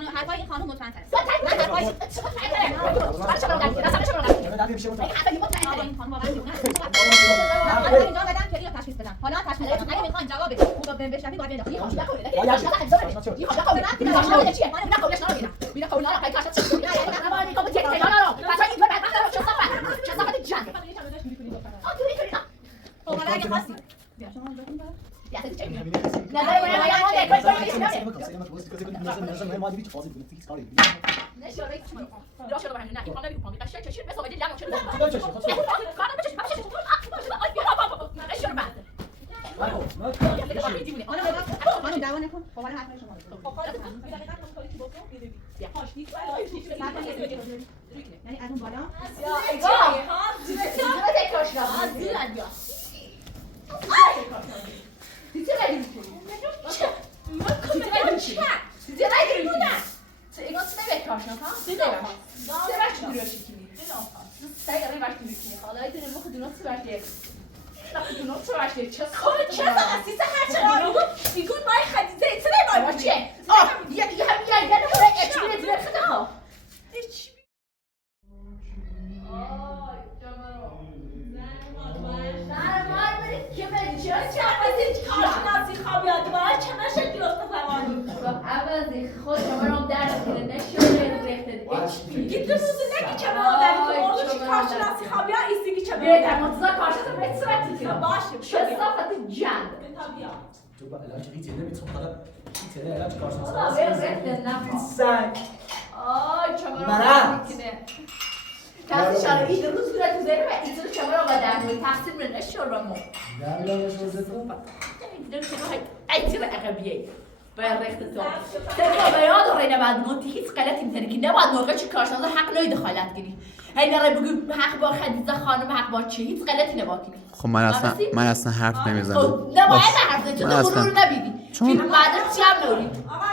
خانم حرفای این خانم مطمئن تره. من حرفای حالا اینجا بدم کلی رو تشخیص بدم. حالا تشخیص بدم. اگه میخواین جواب خوب بشنوید باید ببینید. این خانم نخوره. این یعنی از اون بالا باید رخت تو طبق بیان رای نباید گفتی هیچ غلطی می‌کنی که نباید موقع چی کارشناس حق نداری دخالت کنی. هی نرای بگو حق با خدیجه خانم حق با چی هیچ غلطی نباید کنی. خب من اصلا حرف نمیزنم. نباید حرف بزنی چون تو رو نبیدی. فیلم بعدش چی هم نوری. آقا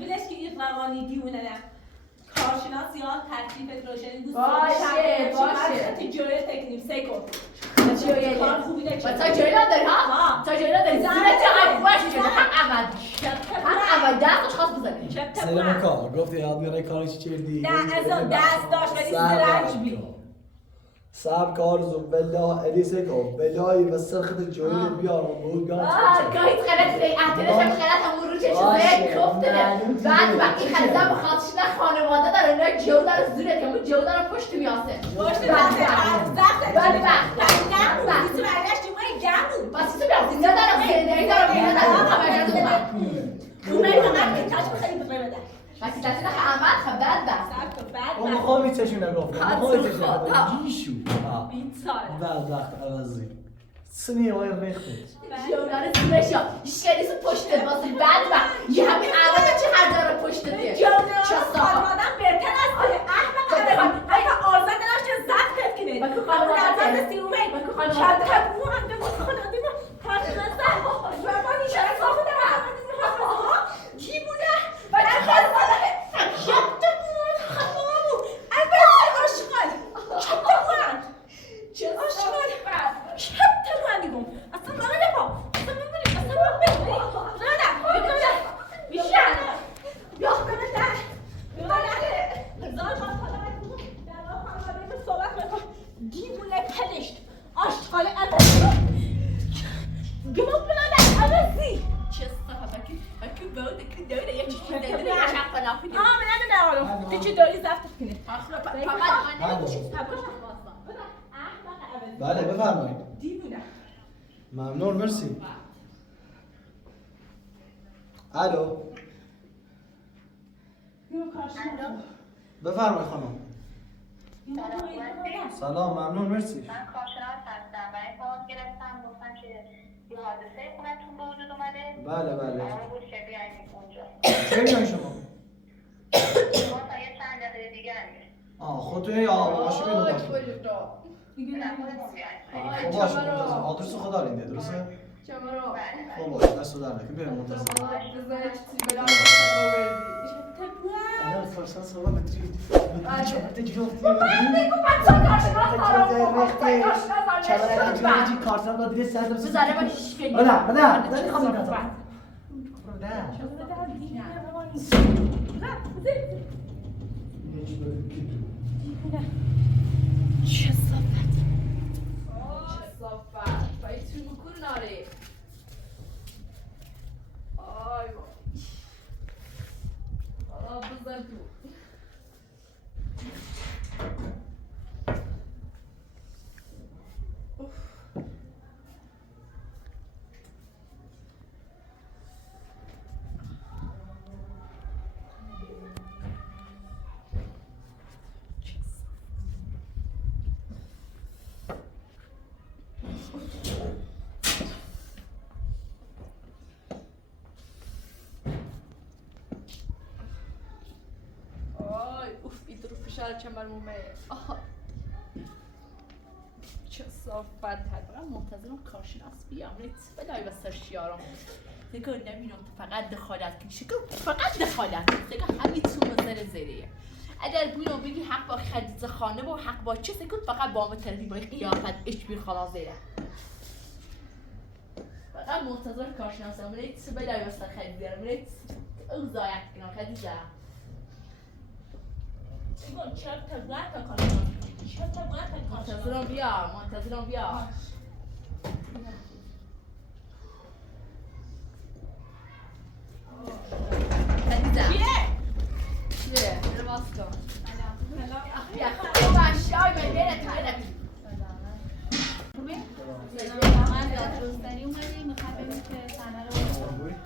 بلش که این روانی دیونه نه. کارشناس یا ترتیب روشنی دوست باشه تجاری تکنیک سیکو تجاری کار خوبی نکنی تجاری نداری ها تجاری نداری زیرت چقدر باشه شده حق اول دستش خواست بزنی سلام کار گفتی یاد میاره کارش چی کردی نه از دست داشت ولی زرنج بی صاحب کار زوم بالله الیسه کو بالله بس خد جوی بیارم بود بیارم گاهی غلط دی اعتراض غلط همون رو چه چیزه گفته بعد وقتی خریدم بخاطرش نه خانواده داره نه جو داره زورت همون جو داره پشت میاسه پشت میاسه بعد نه تو برگشتی ما گمون بس تو بیاسه نه دارم زندگی دارم نه دارم خبر اومد فقط که تاج خیلی بده وقتی تاج احمد خبر داد اون خوابی چشونه گفت خوابی چشونه گیشو بعد وقت عوضی سنی وای ریخته جولار زورشا هیچ پشت واسه بعد یه همین عوض چه هر داره پشت دیگه جولار خانوادم بهتر است احمق اگه آرزه نداشت زفت کنه خانواده است سیومه شاید خانواده بله بفرمایید ممنون مرسی الو بفرمایید خانم سلام ممنون مرسی من کارشناس هستم و این فاز گرفتم گفتن که یه حادثه خونتون به وجود اومده بله قرار بود که بیاین اونجا چه میگن شما؟ ما تا یه چند دقیقه دیگه میریم خودتون یا آقاشو بدون باشه خب باشه منتظر آدرس خدا رینده درسته؟ خب باشه دست در نکن بیایم منتظر الان فرصت صحبت بترید چهارده جفت چهارده کارتان را دیگه سردم بذاره باش فیلم بده بذار تو. فشار چمرمومه چه صافت هست برای منتظرم کارشناس بیام نیت بدای و سرشیارم دیگه نمیدونم فقط دخالت کنی شکر فقط دخالت کنی دیگه همین تو مزر زیریه اگر بینو بگی حق با خدیجه خانه و حق با چه سکوت فقط با ما تربی با قیافت اش بیر خلاص زیره فقط منتظر کارشناسم نیت بدای و سر خدیجه نیت او زایت کنم خدیجه ایگون چرا تبلت کنم؟ چرا تبلت کنم؟ منتظرم بیا خدیجه چیه؟ لباس کن بیا خوب باشه آی من بیره من دادرستری اومدیم میخوام ببینیم که سنه رو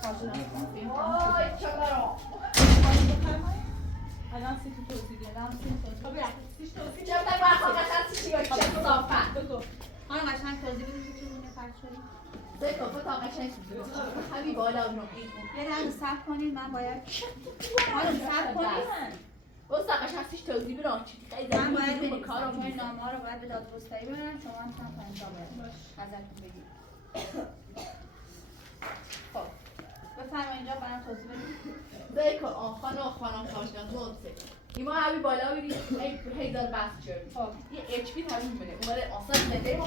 کارشناس کنیم وای چقدر الان سی تو توضیح چه صافت بگو آن قشنگ توضیح بدید که چگونه فرق شدیم زیکو تا قشنگ همین بالا رو یه دقیقه صبر کنید من باید صبر کنید اون قشنگش توضیح بدم من باید بریم چون نامه‌ها رو باید به دادرستری ببرم شما هم چند تا انجام بدید ازتون بگید خب بفرمایید اینجا برام توضیح بدید زیکو خانم کارشناس نوته ایما همین بالا بری هیدار بحث شد خب یه اچ پی همین میمونه اومده اصلا زنده ما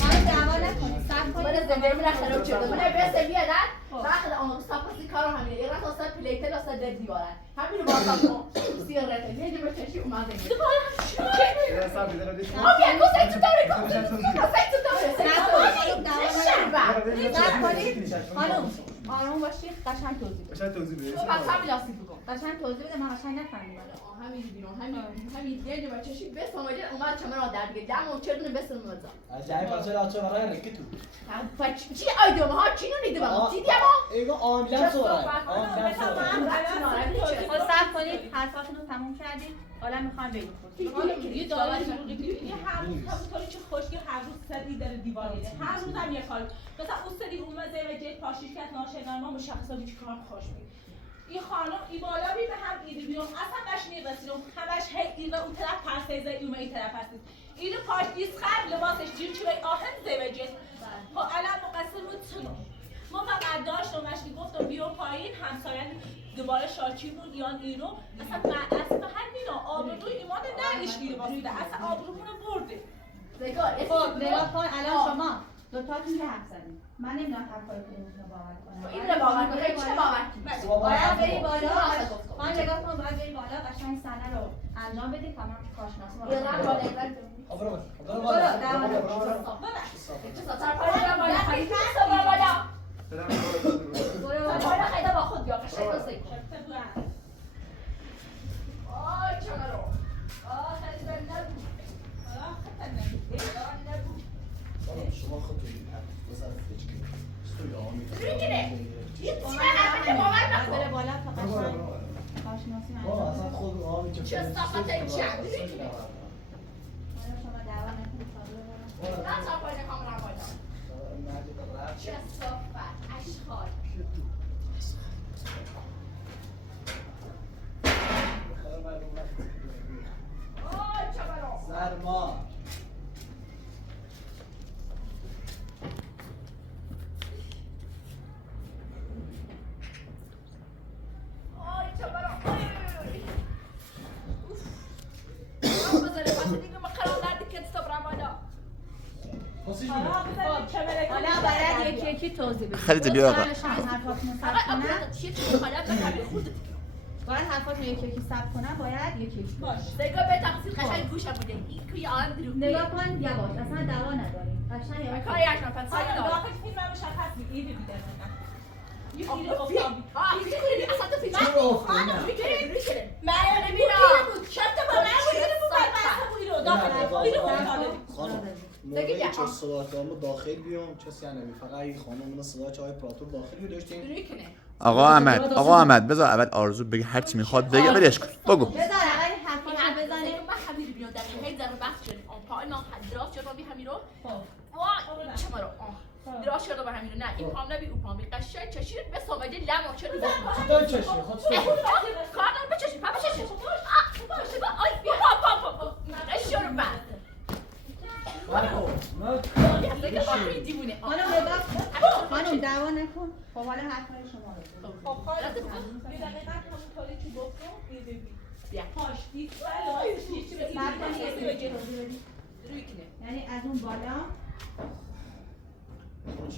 منو دعوا نکنید صبر کنید اومده زنده من خراب شده من بس بیادن داخل اون صفحه کارو همینه یه راست اصلا پلیتل اصلا در دیوارن همینو باز کن سیر رته یه جور چشی اومده میاد آبیا کوسه تو داره کوسه تو داره خانم آروم باشید قشنگ توضیح بدید پس همین لاستیک بکن قشنگ توضیح بده من قشنگ نفهمیدم همین بیرون همین یه جور چشی بس اومده اومد چمن آدر دیگه دمو چرا بس مزا عجایب بچه‌ها چه برای رکی تو چی آیدوم ها چی نونیده با دیدی اما ایگو آملم سوره صبر کنید حرفاتون رو تموم کردید حالا میخوام بگید یه داوری یه هر روز همونطوری که خوشگل هر روز سری داره دیوانیده هر روز هم یه کار مثلا اون سری اومده و جای پاشیش کرد ناشنان ما مشخصاتی چی کار خوش بود این خانم ای بالا بی به هم ایری بیرون اصلا قشنی رسیدم همش هی این اون طرف پرسیزه اون این طرف هستید این پاش دیس خر لباسش جیر چوبای آهن زوجه خب الان مقصر بود چنو ما فقط داشتم مشکی گفتم بیو پایین همسایه دوباره شاکی بود یا اینو اصلا همینا آبروی ایمان نه ایشگی لباس بوده اصلا آبرومون برده خب نگاه کن الان شما دوتاتون که حرف زدید من نمیدونم حرفای کدومتون رو باور کنم این رو باور کنه چه باور کنی باید بری بالا من نگاه کن باید بری بالا قشنگ صحنه رو انجام بدید تا من کارشناس ما یه رنگ بالا یه رنگ برو بالا خیلی با خود بیا قشنگ بسید آی چقدر خیلی نبود شما خودتون بزن میگیره یه چیزی حرفت باور نکن بره بالا تا قشنگ کارشناسی من بابا اصلا خود آمی چه صفت این چند میگیره شما دعوا نکنید تا ببرم نه تا پایین کامرا بالا چه صفت اشخال آی چقدر سرما حالا باید یکی یکی توضیح بدید خدیجه بیا آقا حرفاتون باید حرفاتون یکی یکی ثبت کنم باید یکی یکی باش دیگه به تقصیر قشنگ گوشم بوده این کوی آن درو نگاه کن یواش اصلا دعوا نداریم قشنگ یواش کاری اش نفر سال داخل فیلم هم مشخص بود این دیده من یه فیلم اصلا تو فیلم چرا افتادی؟ من خانم موقعی که صدات دارم داخل بیام کسی نمی فقط این خانم من صدات های پراتور داخلی داشتیم. آقا احمد بذار اول آرزو بگه هر چی میخواد بگه ولش کن بگو. بذار اول حرفا بزنه. من همین بیاد در هی در بحث شدیم اون پای ما دراز شد به همین رو وای چما رو دراز شد به همین رو نه این پام نبی اون پام قشنگ چشیر به سواد لمو چه دیگه چطور چشی خودت کار دارم بچشی پا بچشی آی بیا پا اشور بعد خانم دعوا نکن. خب حالا حرفای شما رو خب حالا دقیقاً همونطوری که گفتم بیا پاش دید یعنی از اون بالا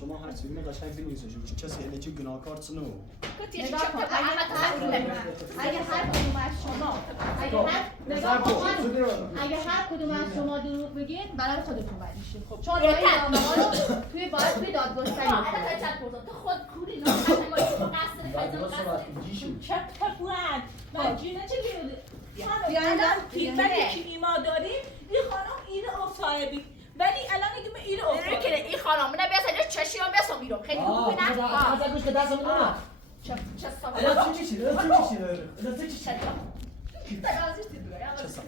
شما هر چیزی قشنگ بنویسید چه کسی چه گناهکار چنو نگاه کن اگه هر کدوم از شما اگه هر کدوم از شما دروغ بگین برای خودتون باید میشه چون رای نامه‌ها رو توی دادگستری تو خود کوری نه چه پفوند من جونه چه الان فیدبکی که ما داریم این خانم اینو افتادی ولی الان دیگه اینو افتاد این خانم نه بیاد چشی ها بسو میرم خیلی خوبی نه از گوش که دستم نمیاد چه صاحب الان چی میشه الان چی میشه الان چی میشه چه صاحب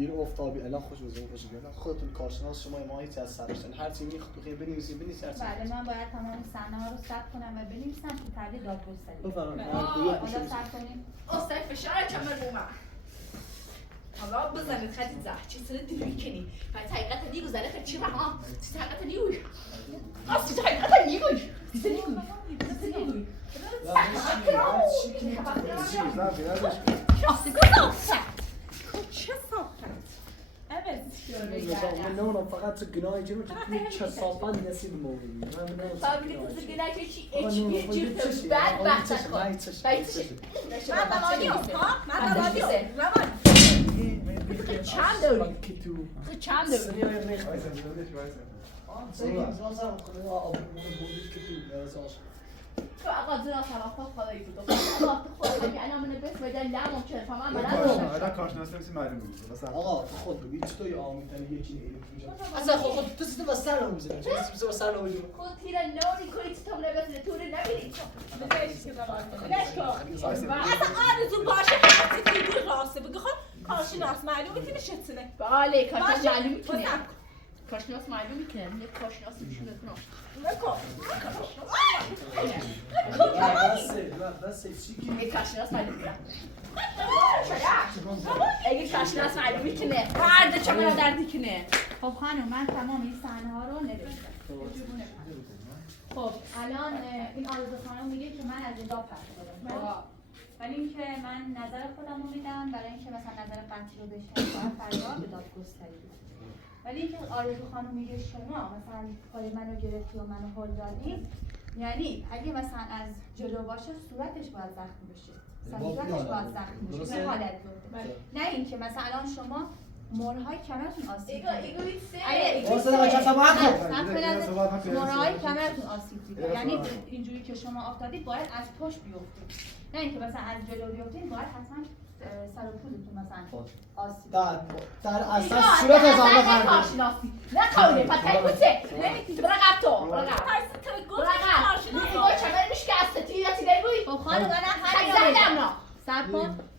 این افتابی الان خوش بزنید خوش بزنید خودتون کارشناس شما ما هیچ از سرشن هر چی میخواید بنویسید بله من باید تمام صحنه‌ها رو ثبت کنم و بنویسم تو تبلیغ دادگستری بفرمایید حالا ثبت کنیم استاد فشار چمر بوما حالا بزنید خدید زه چی سر دیوی کنی بعد حقیقت دیگه گذره خیلی چی رها چی حقیقت نیوی اصلا حقیقت نیوی چی نیوی چه صافت من نمیدونم فقط گناهی جلو چه صافت نصیب موردی فهمیدی تو گناه که چی اچ پی بعد وقت چند داری چند داری تو آقا زیرا توقع خدایی بود آقا تو خود همین الان من بس بدن لامو چه فهمم من الان کارشناس نمیسی معلوم بود آقا تو خود بگی چطور یه آمیتن یکی اصلا خود تو سیده با سر رو میزنی چه با سر رو میزنی خود تیرا نوری کنی تو نبسه تو نبینی اصلا آرزو باشه هر چیزی دیگه راسته بگه خب کارشناس معلومه که میشه تونه بله کارشناس معلوم میکنه کارشناس معلوم میکنه یه کارشناس میشونه کنه نکن بس یه کارشناس معلوم میکنه اگه کارشناس معلوم میکنه فرد چه من دردی کنه خب خانم من تمام این صحنه‌ها رو نوشتم خب الان این آرزو خانم میگه که من از این داد فرق ولی اینکه من نظر خودم رو میدم برای اینکه مثلا نظر قطعی رو بشنوم باید فردا به دادگستری بدم ولی اینکه آرزو خانم میگه شما مثلا پای منو گرفتی و منو هل دادی یعنی اگه مثلا از جلو باشه صورتش باید زخمی بشه صورتش باید زخمی بشه به حالت بیفته نه اینکه مثلا الان شما مهرهای کمرتون آسیب دیده مهرهای کمرتون آسیب دیده یعنی اینجوری که شما افتادید باید از پشت بیفتید نه اینکه مثلا از جلو بیفتید باید حتما سر و پولتون مثلا آسیب در اصلا صورت از آنها خرده نه قوله پتایی بوده نمیتونی برا قبطو برا چمر میشه که از ستیرتی دیگوی خب خانم من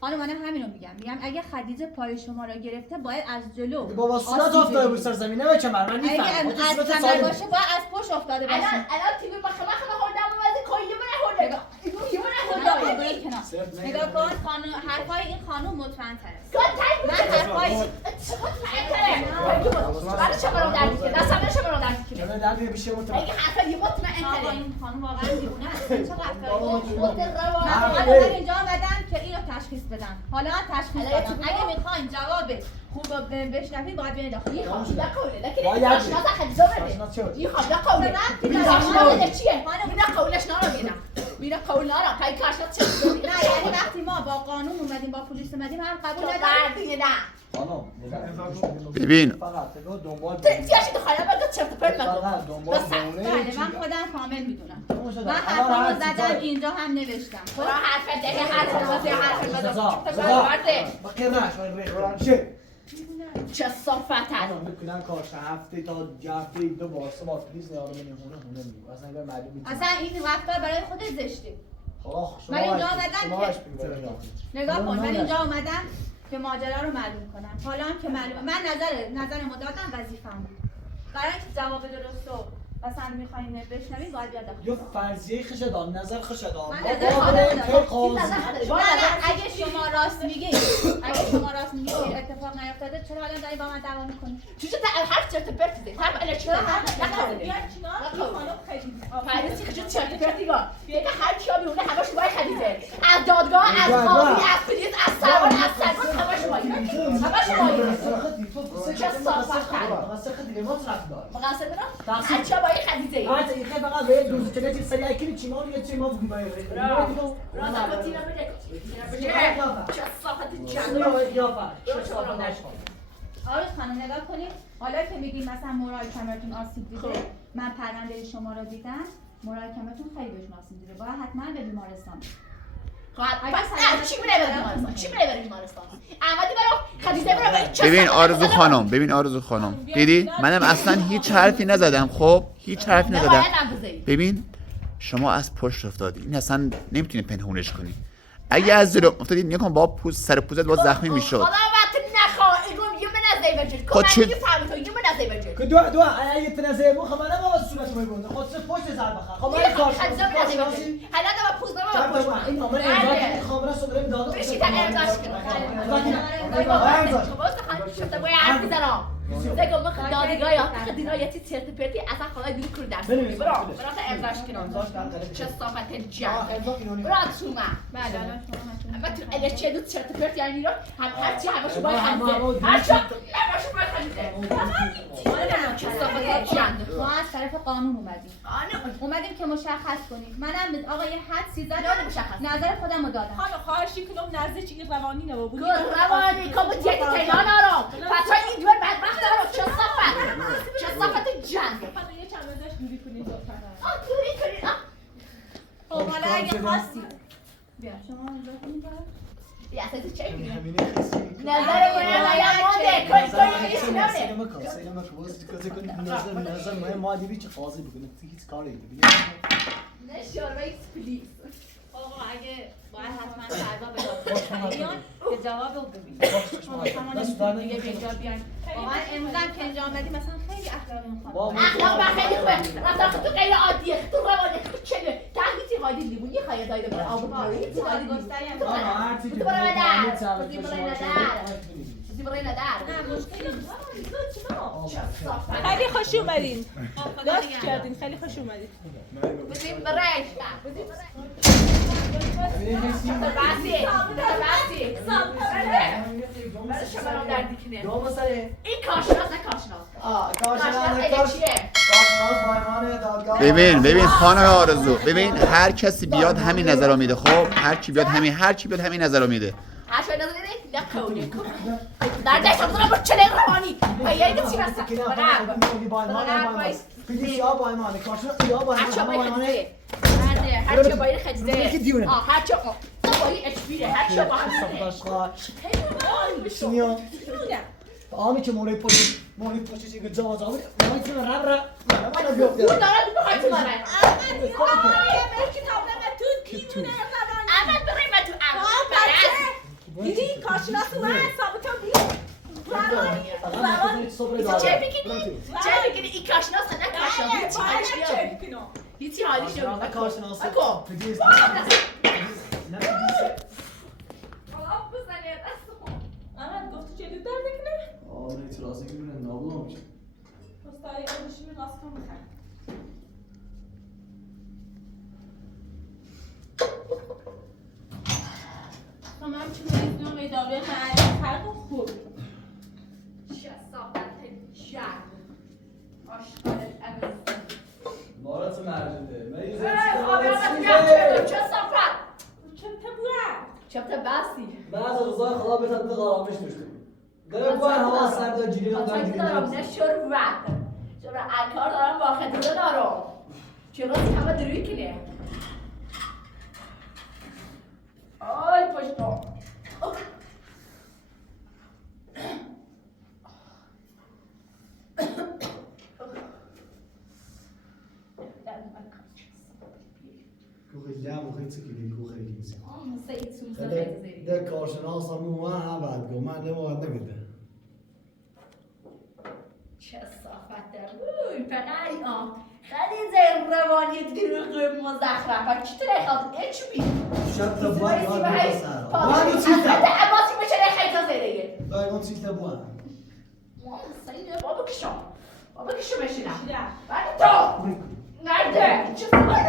خانم من همینو میگم اگه خدیجه پای شما را گرفته باید از جلو بابا صورت افتاده بود سر زمین نه چمر من نیفهم اگه از کمر باشه باید از پشت افتاده باشه الان تیوی بخمه خوردم و وزی کلی من خوردم نگاه کن خانم حرفای این خانم مطمئن تره من حرفای برای چه برام دردی که دستم نشه برام دردی که من دردی بشه مطمئن اگه حرفای مطمئن تره این خانم واقعا دیوونه است چقدر خود من اینجا آمدم که اینو تشخیص بدم حالا تشخیص بدم اگه میخواین جواب خوب بشنوید باید بیاین داخل این خانم قوله لکن کارشناس خدیجه بده این خانم قوله کارشناس چیه مینا قولش نارو مینا قول نارو کای کارشناس چه نه یعنی وقتی ما با قانون اومدیم با پلیس اومدیم هم قبول نداریم نه خانم ببین فقط نگاه دنبال تیاشی دخالت بگو چرت و پرت نکن فقط دنبال بس. بونه بله من خودم کامل میدونم من من حرفامو زدم اینجا هم نوشتم خب برو حرف ده حرف بزن حرف بزن چه صافت میکنن کارش هفته تا هفته 2 بار 3 بار پلیز نیارم هونه میگم اصلا اگر معلومه اصلا این رفتار برای خودت زشته آخ من اینجا آمدم که نگاه کن من اینجا اومدم که ماجرا رو معلوم کنم حالا هم که معلومه من نظرمو دادم وظیفه‌م بود برای اینکه جواب درست رو مثلا می‌خواید بشنوید باید یاد یا فرضیه خشدان نظر خشدان من نظر خودم دارم. اگه شما راست میگید که اتفاق نیفتاده چرا الان داری با من دعوا می‌کنی چیزی حرف چرت و پرت ده حرف الا چرا نکنه بیا چینا این خانم خیلی پریسی خجالت چرت و پرتی با دیگه هر چی میونه همش باید خریده از دادگاه از قاضی از پلیس از سوار از سرباز همش باید چه صافت مقصر برم هر چی باید خریده حتی یه فقط به دوست که چیز سریع کنی چی ما میگه چی ما بگیم راست تینا بده چه صافت جنگ آرز خانم نگاه کنید حالا که میگیم مثلا مورال کمرتون آسیب دیده من پرونده شما رو دیدم مورال کمرتون خیلی بهش آسیب دیده باید حتما به بیمارستان چی میره بره بیمارستان احمدی برو خدیجه برو ببین آرزو خانم دیدی منم اصلا هیچ حرفی نزدم خب هیچ حرفی نزدم ببین شما از پشت افتادی این اصلا نمیتونی پنهونش کنی اگه از جلو افتادی نکن با پوست سر پوزت با زخمی میشد خدا وقت نخواه ایگم یه من از دیوجد خود چی؟ کمکی فهمی تو یه من از دیوجد که دو اگه تنزه مو خب من با صورت مو گنده خود سه پشت زر بخوام خب من کار حالا دو پوز نما این نامه امضا خامره صدر دادم بشی تا امضاش کنم باید حرف میزنم دیگه من دادگاه یا دینایتی چرت و پرتی اصلا خدا دیگه کور درس برو تا امضاش کنم چه صافت جنگ برو تو من اما تو اگه چه دو چرت و پرت یعنی رو هرچی همشو باید خریده هرچی همشو باید خریده چه صافت جنگ ما از طرف قانون اومدیم که مشخص کنیم منم آقا یه حدسی زدم نظر خودم رو دادم خانم خواهشی کنم نزدیک این روانی نبا بود روانی کامو دیگه تهران آرام بچه این دور بدبخت آرام چه صافت جنگ خانم یه چند ازش دوری کنید لطفا دوری کنید خب حالا اگه خواستی بیا شما امضا کنید یا اصلا چه میگی همینه کسی نظر مونده نظر مهم ما دیدی چه قاضی بکنه هیچ کاری دیگه نه شوربه پلیس آقا اگه باید حتما فردا به دادگاه بیان که جواب رو ببینید شما دیگه به اینجا بیان واقعا امروز هم که اینجا آمدی مثلا خیلی اخلاقی میخوام اخلاق من خیلی خوبه رفتار تو غیر عادیه تو روانه تو چله تحقیقی قاعده لیمونی خواهی دایره برای آب برای هیچ قاعده گستری هم تو برای ندر چیزی برای ندر نه مشکلی خیلی خوش اومدین لطف کردین خیلی خوش اومدین بزیم برایش باسی برای شما رو دردی کنه دو مسئله این کارشناس نه کارشناس کارشناس بایمان دادگاه ببین خانم آرزو ببین هر کسی بیاد همین نظر رو میده خب هر کی بیاد همین نظر رو میده هر شوی نظر دیده لکونه در دست خودم با چله روانی پیایی چی هست یا بایمان کارشناس یا بایمان هر چی باید خجده هر چی باید اشبیره هر چی باید آمی که موری پوچی که جا بود ما میتونم رب من بیافته اون دارد میخوای تو داره احمد برای من تو دیدی کارشناس اومد ثابتا بید چه بگیری این کارشناس نه کارشناس هیچی حالیش نبود کارشناس احمد گفت چه دو درد کنه؟ آره اعتراضی که بینه نابلا میشه پستایی آنشی می راست کن بخن تو من چون میدونم اداره معلم فرق خوب چه صافت جنگ آشکال امروز بارات مرجده چه صافت چه تبوه؟ چه باسی بعد از روزای خدا بهتر به قرامش داشته داره با هوا سرد جیری رو چای دارم نه شربت الکار دارم با خدمه دارم چرا همه دروی کنه آی پشتم جمع خیلی چکی خیلی میشه. سیتون در کارشناس هم ما بعد گو من نمواد نمیده. چه صافت داره فقط خیلی زیر روانیت گروه مزخرف چطور خواهد ایچ بی شب تا باید یاد بسر باید چیزا عباسی بشه خیلی زیره باید چیزا باید سیده بابا کشم بشینم بعد تو نرده چه صافت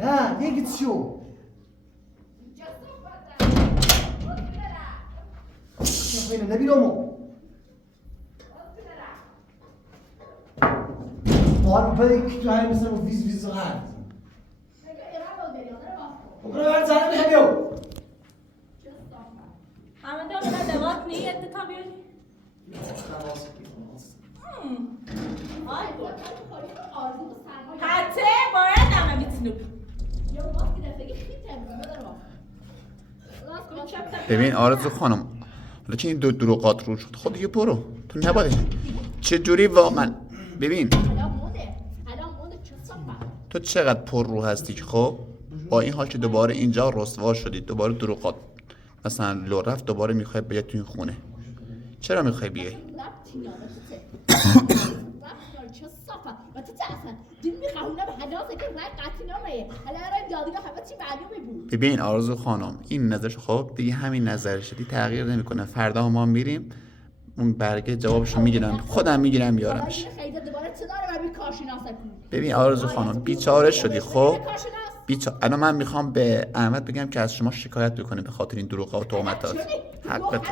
نه یکی چیو خیلی نبیرمو مار بپره که تو های مثل ویز غرد بکنه برد زنه بخیبیو همه دارم دوات نیت تا بیاری حتی باید همه بیتنو ببین آرزو خانم حالا که این دروغات رو شد خود دیگه برو تو نباید چه جوری واقعا ببین تو چقدر پر رو هستی که خب با این حال که دوباره اینجا رسوا شدی دوباره دروغات مثلا لو رفت دوباره میخوای بیای تو این خونه چرا میخوای بیای ببین آرزو خانم این نظرش خب دیگه همین نظرش دیگه تغییر نمیکنه فردا ما میریم اون برگه جوابشو میگیرم خودم میگیرم میارمش ببین آرزو خانم بیچاره شدی خب الان من میخوام به احمد بگم که از شما شکایت بکنه به خاطر این دروغ و تهمتات حقته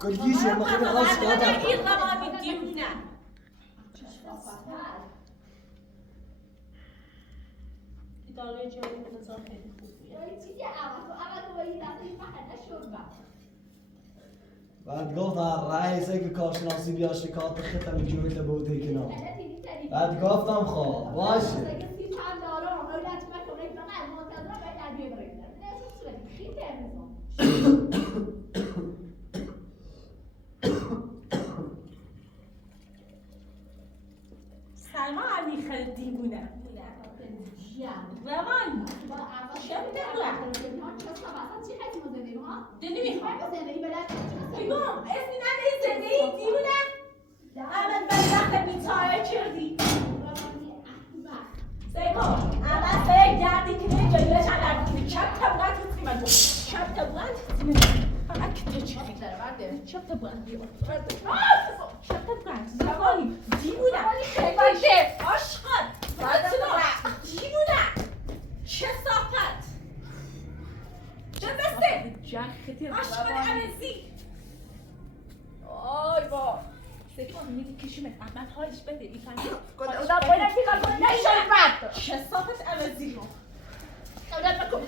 گلیشه ما خیلی خواست دادم این قوامی دیونه اداره جایی به نظر خیلی خوبیه بعد گفت رئیسه که کارشناسی بیا شکایت خطم جویت بوده کنار بعد گفتم خواه باشه سلما علی خیلی دیوونه روان چه نمیخوام ایمان اسمی ندهی زندگی دیوونه اول بدبخت بیچاره کردی سیما اول سه گردی که نه جاییه چند لرد چپ تبغت هستی من چپ تبغت فقط که تو چی خیلی برده چپ تبغت بیار چپ تبغت روانی دیوونه خیلی آشقاد دیوونه چه صافت چه بسته آشقاد عوضی آی با سیما میدی کشیمت احمد حالش بده ایفن اونا باید نشون چه صافت عوضی رو خودت بکن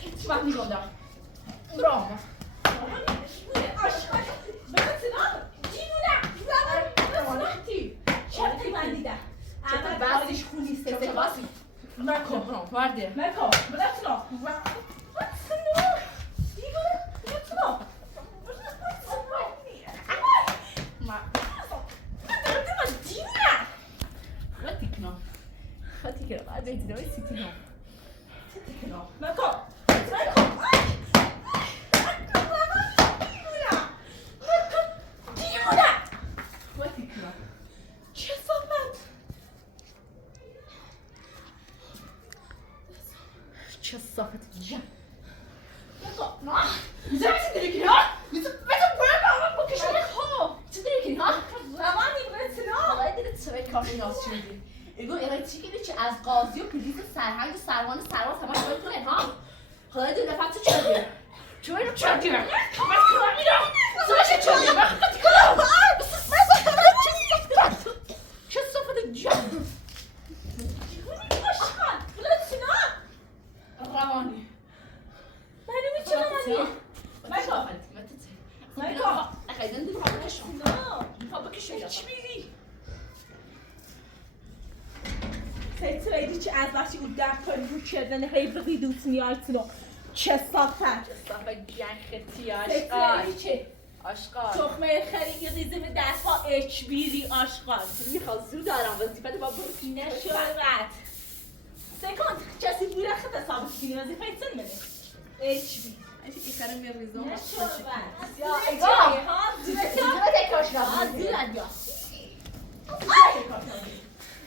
هیچ وقت میگندم برام آشقاد بسنا دیوونه زمان چه بندیده چطور بستیش خونی سه باسی مکو وارده مکو بسنا بسنا دیوونه بسنا خاطی که بعد بیتی دوی سیتی نو مکو چه صحبت چه صافت جا چه داری کنی ها؟ بذار برم با کشم چه داری کنی ها؟ روانی بسنا حالا دیده چه کارشناس شدی ایگو ایرای چی کنی چه از قاضی و پلیس سرهنگ و سروان سرواز همه باید کنن ها؟ حالا دیده نفت تو چه دیره؟ چه اینو چه دیره؟ بس کنم میرم سوش چه دیره؟ بخاطی کنم بس کنم چه Seçseydi ki az vaqti o dəfə bu çədən heybrigi dünyasını çəsafət. جنختی Seçseydi ki آشقال تخمه خریدی ریزم دستها اچبیری آشغال میخواد زود دارم وظیفت با برو نه شربت سکند کسی بوده خود حسابت کنی وظیفه ایتون منه اچبی اگه بیخرم میریزم نه شربت یا اگاه اگاه ها دیمتی کاش ها نبودی دیدن یا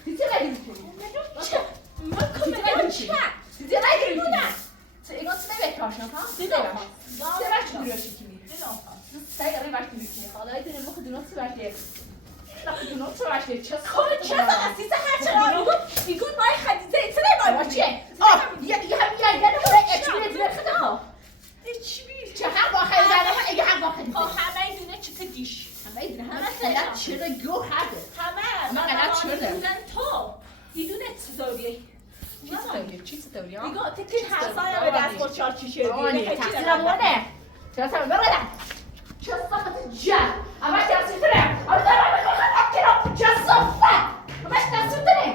دیتی بگی میکنی چه؟ من کمه چه؟ دیتی بگی میکنی چه ایگاه تو نبید کاش نفهم؟ دیدم سه بچه بیروشی کنی سعی وقتی میکنی حالا ایدونه مخ دونات تو وقتی وقتی دونات تو وقتی چه خود چه ساعتی هر چقدر میگون مای خدیزه ایتونه مای چه؟ یه هم یه برای اچبیره دیره خدا ها اچبی چه هم با خیلی اگه هم با خیلی همه ایدونه چه تگیش همه ایدونه همه غلط چرا گو هرده همه غلط شده. بودن تو ایدونه چطوریه چی ستوری ها؟ نگاه تکی حسای به دست با چار چیشه آنی تقصیرمونه چرا سرم بردم چه صفت جه همش تقصیر داره آره دارم بخواهد اکنم چه صفت همش تقصیر داره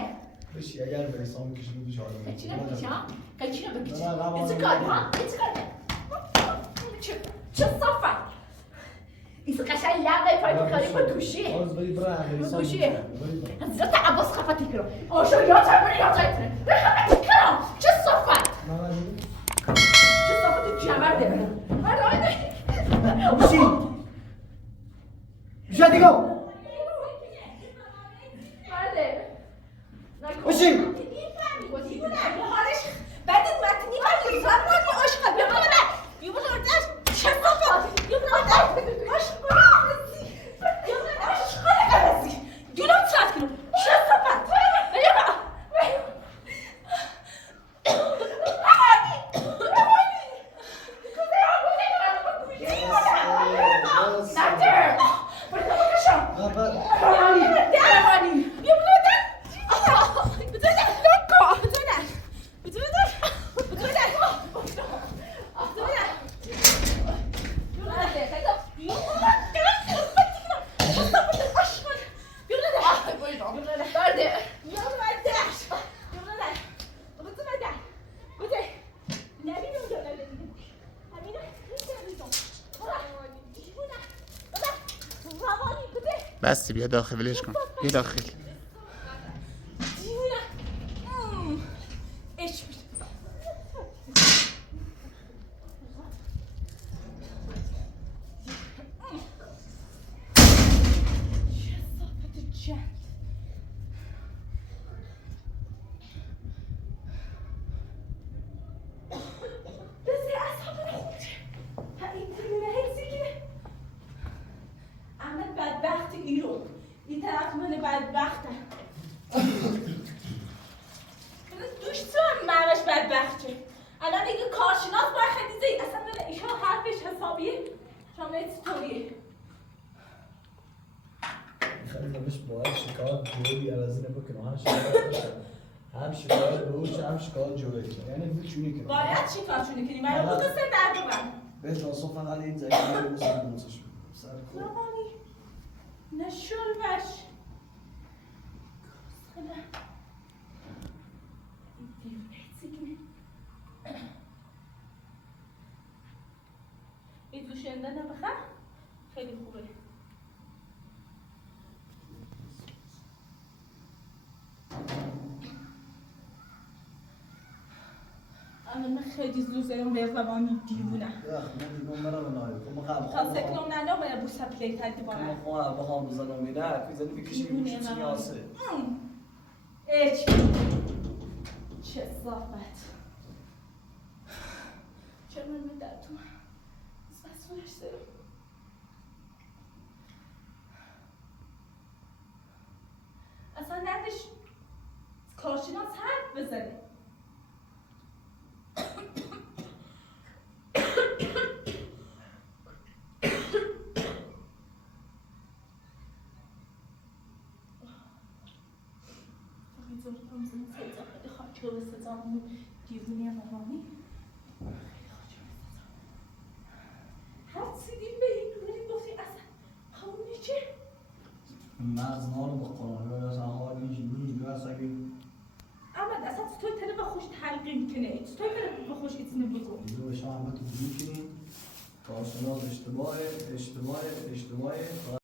بشی اگر به حسام کشی بودی چهار قیچی نبکشم قیچی نبکشم نه، روانه. ایسی کاری ها ایسی کاری چه صفت ایسی قشنگ لغه پای کاری با دوشی آز بری برای حسام گوشیه. زیاد عباس خفتی کنم آشو یا ترمونی یا تایتره بخفتی کنم چه صفت چه صفت جمرده مرد آینه بشی بشی دیگو مرده بشی بعد متنی من یه زمان عاشق بیا بابا بیا بابا چه صفت بیا بابا عاشق بیا بابا عاشق قرصی جلو چت کنم چه صفت بیا بابا نده برای تو بکشم بستی بیا داخل ولش کن بیا داخل الان دیگه کارشناس باید خدیزه اصلا من ایشان حرفش حسابیه شما چطوریه خیلی نمیش باید شکایت جوری عوضی نبکنم هم شکایت بهوش هم شکایت جوری یعنی بچونی کنم باید چیکار چونی کنی من رو سر درد من به جاسو فقط این زنگی رو بسید موزش سر کن روانی نشول بش خدا این دوشنده نبخه خیلی خوبه اما من خیلی زوزم به زبانی دیوونه من دیگه مرا نایه خواست اکنم نه باید بوسه پلیت هدی بانه بخوام بزنم میره میزنی بکشی بکشی چی یاسه ایچ چه صافت چرا من در تو بس سوش سرم اصلا ندش کارشناس حرف بزنه دیوونی هم روانی مغز ما رو بخورم مثلا حال نیست مثلا که اما اصلا توی تره به خوش تلقین کنه توی تره به خوش ایتنه بگو دیگه به شما همه تو بگی کنیم کارشناس اشتباهه